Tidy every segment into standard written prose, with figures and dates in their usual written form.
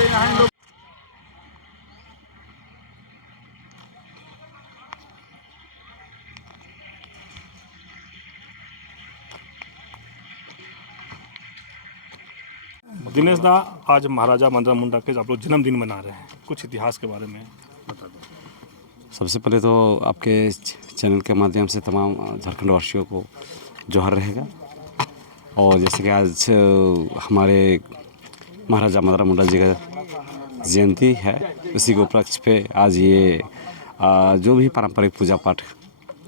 पे यहाँ इन लोग दिनेश दा, आज महाराजा मदरा मुंडा के आप लोग जन्मदिन मना रहे हैं, कुछ इतिहास के बारे में बता दो। सबसे पहले तो आपके चैनल के माध्यम से तमाम झारखंड वासियों को जोहार रहेगा। और जैसे कि आज हमारे महाराजा मदरा मुंडा जी का जयंती है, उसी के उपलक्ष्य पे आज ये जो भी पारंपरिक पूजा पाठ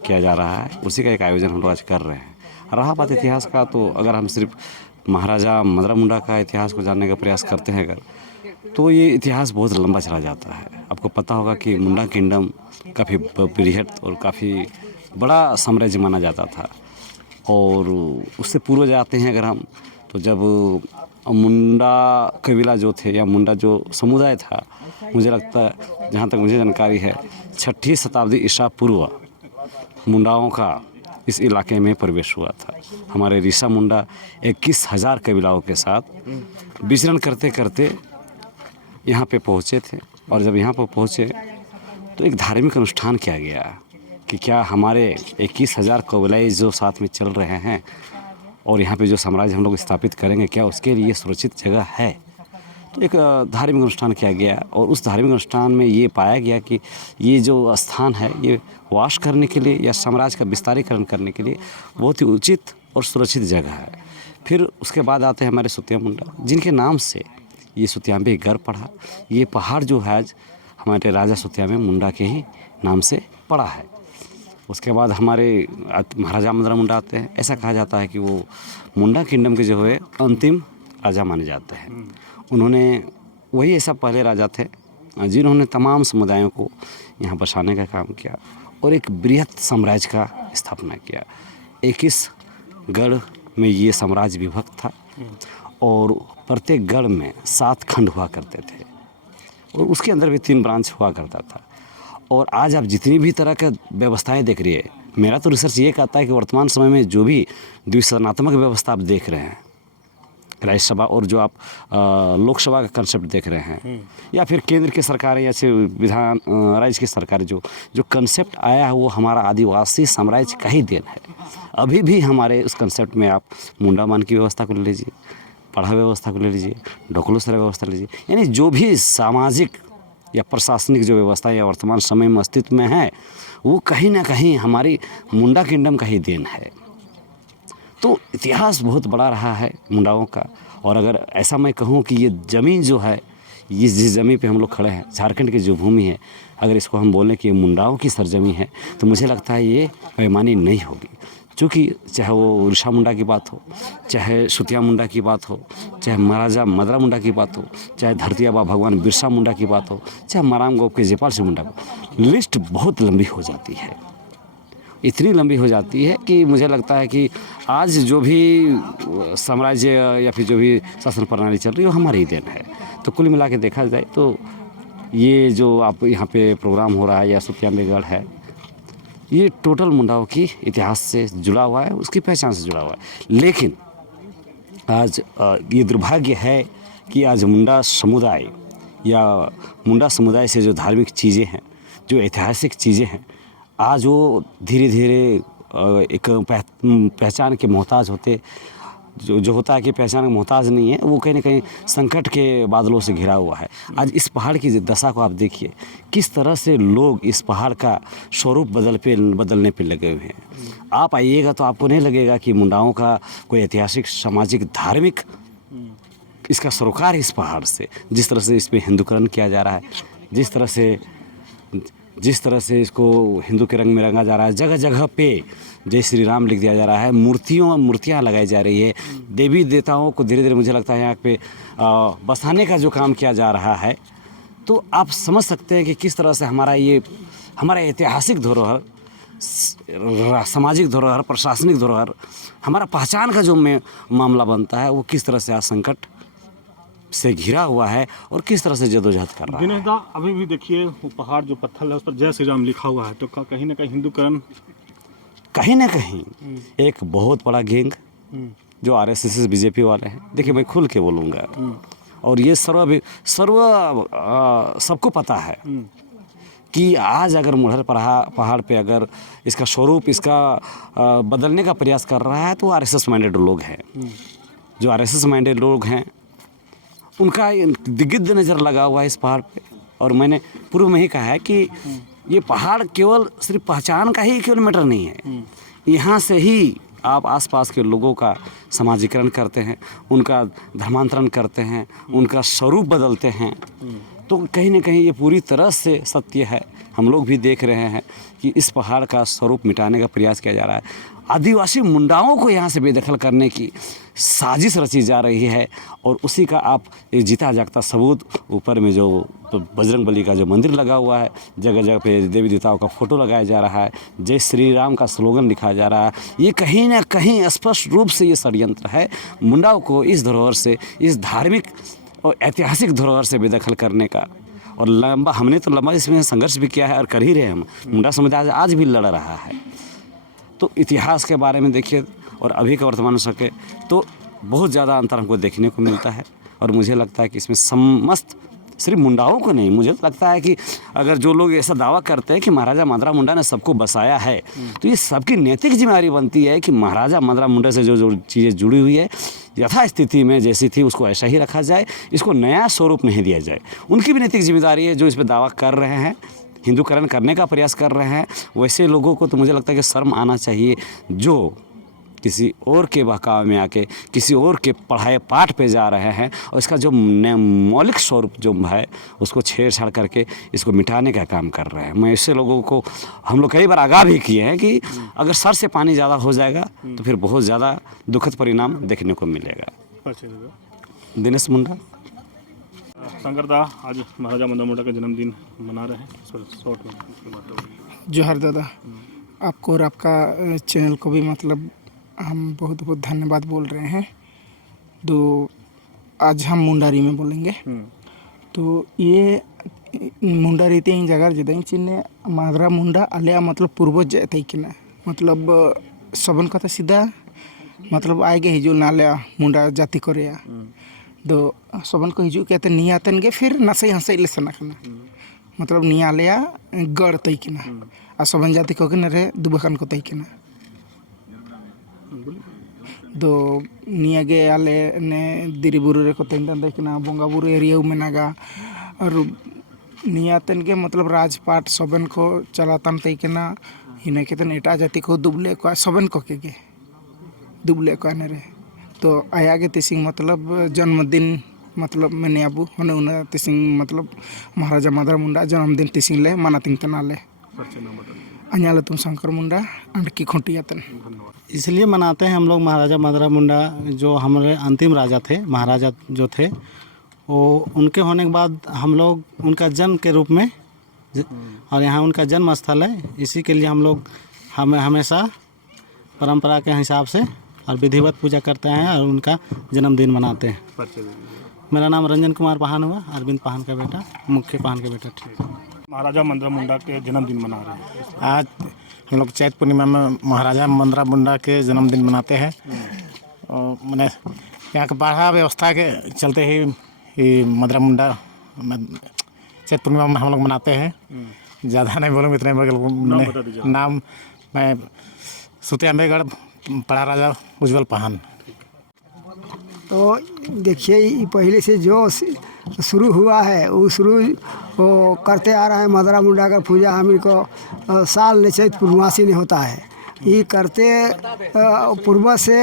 किया जा रहा है उसी का एक आयोजन हम लोग आज कर रहे हैं। रहा बात इतिहास का, तो अगर हम सिर्फ महाराजा मदरा मुंडा का इतिहास को जानने का प्रयास करते हैं अगर, तो ये इतिहास बहुत लंबा चला जाता है। आपको पता होगा कि मुंडा किंगडम काफ़ी बृहद और काफ़ी बड़ा साम्राज्य माना जाता था। और उससे पूर्व जाते हैं अगर हम, तो जब मुंडा कबीला जो थे या मुंडा जो समुदाय था, मुझे लगता है जहाँ तक मुझे जानकारी है 6वीं शताब्दी ईसा पूर्व मुंडाओं का इस इलाके में प्रवेश हुआ था। हमारे ऋषा मुंडा 21,000 कबीलाओं के साथ विचरण करते करते यहाँ पे पहुँचे थे। और जब यहाँ पर पहुँचे तो एक धार्मिक अनुष्ठान किया गया कि क्या हमारे 21,000 कबीले जो साथ में चल रहे हैं और यहाँ पे जो साम्राज्य हम लोग स्थापित करेंगे, क्या उसके लिए सुरक्षित जगह है। तो एक धार्मिक अनुष्ठान किया गया और उस धार्मिक अनुष्ठान में ये पाया गया कि ये जो स्थान है ये वास करने के लिए या साम्राज्य का विस्तारीकरण करने के लिए बहुत ही उचित और सुरक्षित जगह है। फिर उसके बाद आते हैं हमारे सुतिया मुंडा, जिनके नाम से ये सुतियांबे गढ़ पड़ा। ये पहाड़ जो है आज हमारे राजा सुतियांबे मुंडा के ही नाम से पड़ा है। उसके बाद हमारे महाराजा मदरा मुंडा आते हैं। ऐसा कहा जाता है कि वो मुंडा किंगडम के जो है अंतिम राजा माने जाते हैं। उन्होंने वही ऐसा पहले राजा थे जिन्होंने तमाम समुदायों को यहाँ बसाने का काम किया और एक बृहद साम्राज्य का स्थापना किया। 21 गढ़ में ये साम्राज्य विभक्त था और प्रत्येक गढ़ में 7 खंड हुआ करते थे और उसके अंदर भी 3 ब्रांच हुआ करता था। और आज आप जितनी भी तरह का व्यवस्थाएं देख रही है, मेरा तो रिसर्च ये कहता है कि वर्तमान समय में जो भी द्विसदनात्मक व्यवस्था आप देख रहे हैं, राज्यसभा और जो आप लोकसभा का कंसेप्ट देख रहे हैं, या फिर केंद्र की सरकारें या फिर विधान राज्य की सरकारें, जो कंसेप्ट आया है वो हमारा आदिवासी साम्राज्य का ही देन है। अभी भी हमारे उस कंसेप्ट में आप मुंडा मान की व्यवस्था को ले लीजिए, पढ़ा व्यवस्था को ले लीजिए, ढोकलोसरा व्यवस्था ले लीजिए, यानी जो भी सामाजिक या प्रशासनिक जो व्यवस्था या वर्तमान समय में अस्तित्व में है वो कहीं ना कहीं हमारी मुंडा किंगडम का ही देन है। तो इतिहास बहुत बड़ा रहा है मुंडाओं का। और अगर ऐसा मैं कहूँ कि ये ज़मीन जो है, ये जिस ज़मीन पे हम लोग खड़े हैं, झारखंड की जो भूमि है, अगर इसको हम बोलें कि ये मुंडाओं की सरजमी है, तो मुझे लगता है ये बेईमानी नहीं होगी। क्योंकि चाहे वो ऋषा मुंडा की बात हो, चाहे सुतिया मुंडा की बात हो, चाहे महाराजा मदरा मुंडा की बात हो, चाहे धरती आबा भगवान बिरसा मुंडा की बात हो, चाहे माराम गाँव के जयपाल सिंह मुंडा की, लिस्ट बहुत लंबी हो जाती है। इतनी लंबी हो जाती है कि मुझे लगता है कि आज जो भी साम्राज्य या फिर जो भी शासन प्रणाली चल रही है वो हमारी ही देन है। तो कुल मिला के देखा जाए तो ये जो आप यहाँ पे प्रोग्राम हो रहा है या सुतियांबे गढ़ है, ये टोटल मुंडाओं की इतिहास से जुड़ा हुआ है, उसकी पहचान से जुड़ा हुआ है। लेकिन आज ये दुर्भाग्य है कि आज मुंडा समुदाय या मुंडा समुदाय से जो धार्मिक चीज़ें हैं, जो ऐतिहासिक चीज़ें हैं, आज वो धीरे धीरे एक पहचान के मोहताज होते, जो होता है कि पहचान का मोहताज नहीं है, वो कहीं ना कहीं संकट के बादलों से घिरा हुआ है। आज इस पहाड़ की दशा को आप देखिए, किस तरह से लोग इस पहाड़ का स्वरूप बदलने पे लगे हुए हैं। आप आइएगा तो आपको नहीं लगेगा कि मुंडाओं का कोई ऐतिहासिक, सामाजिक, धार्मिक इसका सरोकार इस पहाड़ से, जिस तरह से इस पर हिंदूकरण किया जा रहा है, जिस तरह से इसको हिंदू के रंग में रंगा जा रहा है, जगह जगह पे जय श्री राम लिख दिया जा रहा है, मूर्तियाँ लगाई जा रही है, देवी देवताओं को धीरे धीरे मुझे लगता है यहाँ पे बसाने का जो काम किया जा रहा है। तो आप समझ सकते हैं कि किस तरह से हमारा ऐतिहासिक धरोहर, सामाजिक धरोहर, प्रशासनिक धरोहर, हमारा पहचान का जो मामला बनता है वो किस तरह से आज संकट से घिरा हुआ है और किस तरह से जदोजहद कर रहा है। दिनेश दा, अभी भी देखिए वो पहाड़ जो पत्थर है उस पर जय श्री राम लिखा हुआ है, तो कहीं ना कहीं हिंदूकरण, कहीं ना कहीं एक बहुत बड़ा गैंग जो आरएसएस बीजेपी वाले हैं, देखिए मैं खुल के बोलूँगा, और ये सबको पता है कि आज अगर मुढ़र पहाड़ पे अगर इसका स्वरूप इसका बदलने का प्रयास कर रहा है तो आरएसएस माइंडेड लोग हैं। जो आरएसएस माइंडेड लोग हैं उनका गिद्ध नज़र लगा हुआ है इस पहाड़ पे। और मैंने पूर्व में ही कहा है कि ये पहाड़ केवल सिर्फ पहचान का ही केवल मैटर नहीं है, यहाँ से ही आप आसपास के लोगों का समाजीकरण करते हैं, उनका धर्मांतरण करते हैं, उनका स्वरूप बदलते हैं। तो कहीं ना कहीं ये पूरी तरह से सत्य है। हम लोग भी देख रहे हैं कि इस पहाड़ का स्वरूप मिटाने का प्रयास किया जा रहा है। आदिवासी मुंडाओं को यहाँ से बेदखल करने की साजिश रची जा रही है और उसी का आप एक जीता जागता सबूत ऊपर में जो बजरंग बली का जो मंदिर लगा हुआ है, जगह जगह पे देवी देवताओं का फोटो लगाया जा रहा है, जय श्री राम का स्लोगन लिखा जा रहा है। ये कहीं ना कहीं स्पष्ट रूप से ये षड्यंत्र है मुंडाओं को इस धरोहर से, इस धार्मिक और ऐतिहासिक धरोहर से बेदखल करने का। और हमने तो लंबा इसमें संघर्ष भी किया है और कर ही रहे हैं। हम मुंडा समुदाय आज भी लड़ रहा है। तो इतिहास के बारे में देखिए और अभी का वर्तमान सके तो बहुत ज़्यादा अंतर हमको देखने को मिलता है। और मुझे लगता है कि इसमें समस्त सिर्फ मुंडाओं को नहीं, मुझे लगता है कि अगर जो लोग ऐसा दावा करते हैं कि महाराजा मदरा मुंडा ने सबको बसाया है तो ये सबकी नैतिक जिम्मेदारी बनती है कि महाराजा मदरा मुंडा से जो चीज़ें जुड़ी हुई है यथा स्थिति में जैसी थी उसको ऐसा ही रखा जाए, इसको नया स्वरूप नहीं दिया जाए। उनकी भी नैतिक जिम्मेदारी है जो इस पर दावा कर रहे हैं, हिंदूकरण करने का प्रयास कर रहे हैं। वैसे लोगों को तो मुझे लगता है कि शर्म आना चाहिए जो किसी और के बहकावे में आके किसी और के पढ़ाए पाठ पे जा रहे हैं और इसका जो मौलिक स्वरूप जो है उसको छेड़छाड़ करके इसको मिटाने का काम कर रहे हैं। मैं ऐसे लोगों को हम लोग कई बार आगाह भी किए हैं कि अगर सर से पानी ज़्यादा हो जाएगा तो फिर बहुत ज़्यादा दुखद परिणाम देखने को मिलेगा। दिनेश मुंडा। शंकर दा, आज महाराजा मदरा मुंडा का जन्मदिन मना रहे हैं, इस पर शॉर्ट में जोहार दादा, आपको और आपका चैनल को भी मतलब हम बहुत बहुत धन्यवाद बोल रहे हैं। तो आज हम मुंडारी में बोलेंगे। तो ये मुंडारी ते इन जगह जदा चिन्ह मदरा मुंडा आलिया मतलब पूर्वज तैकिना मतलब सबन कथा सीधा मतलब आएगे हिजू नालिया मुंडा जाति कोरिया दो सबन को हिजू कहते निया तन गे फिर नसे हंसे ले सना कना मतलब निया आलिया गड़ तैकिना आ सबन जाति को के रे दुबकन को तैकिना दो निया गे आले ने दिरी बुरु रे को तेंदन देखना बोंगा बुरु एरिया मेनागा और निया तन के मतलब राजपाट सबन को चलातन तैकिना हिने के तन एटा जाति को दुबले को सबन को के दुबले को ने रे तो आया के तिसिंग मतलब जन्मदिन मतलब मैंने अबू होने उन्हें तिसिंग मतलब महाराजा मदरा मुंडा जन्मदिन तिसिंग ले मनातिंग तनाले अन्याल तुम शंकर मुंडा अंडकी खुंटियातन। इसलिए मनाते हैं हम लोग महाराजा मदरा मुंडा जो हमारे अंतिम राजा थे, महाराजा जो थे वो उनके होने के बाद हम लोग उनका जन्म के रूप में और यहाँ उनका जन्म स्थल है, इसी के लिए हम लोग हमेशा परंपरा के हिसाब से और विधिवत पूजा करते हैं और उनका जन्मदिन मनाते हैं। मेरा नाम रंजन कुमार पाहन हुआ, अरविंद पाहन का बेटा, मुख्य पाहन का बेटा। ठीक। महाराजा मदरा मुंडा के जन्मदिन मना रहे हैं। आज हम लोग चैत पूर्णिमा में महाराजा मदरा मुंडा के जन्मदिन मनाते हैं। और मैंने यहाँ के बाढ़ा व्यवस्था के चलते ही मदरा मुंडा चैत पूर्णिमा में हम लोग मनाते हैं। ज़्यादा नहीं बोलूँगा, इतने नाम मैं सुते अम्बेगढ़ बड़ा राजा उज्जवल पाहन। तो देखिए पहले से जो शुरू हुआ है वो शुरू वो करते आ रहा है। मदरा मुंडा का पूजा हम को साल ने चैत पूर्णमासी ने होता है। ये करते पूर्व से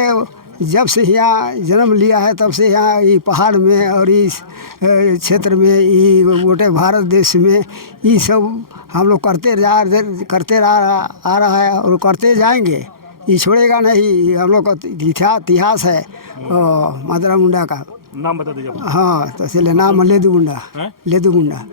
जब से यहाँ जन्म लिया है तब से यहाँ ये पहाड़ में और इस क्षेत्र में ये मोटे भारत देश में ये सब हम लोग करते आ रहा है और करते जाएंगे। ये छोड़ेगा नहीं। हम लोग का इतिहास है मदरा मुंडा का। नाम बता दीजिए। हाँ तो इसलिए नाम लेदू मुंडा।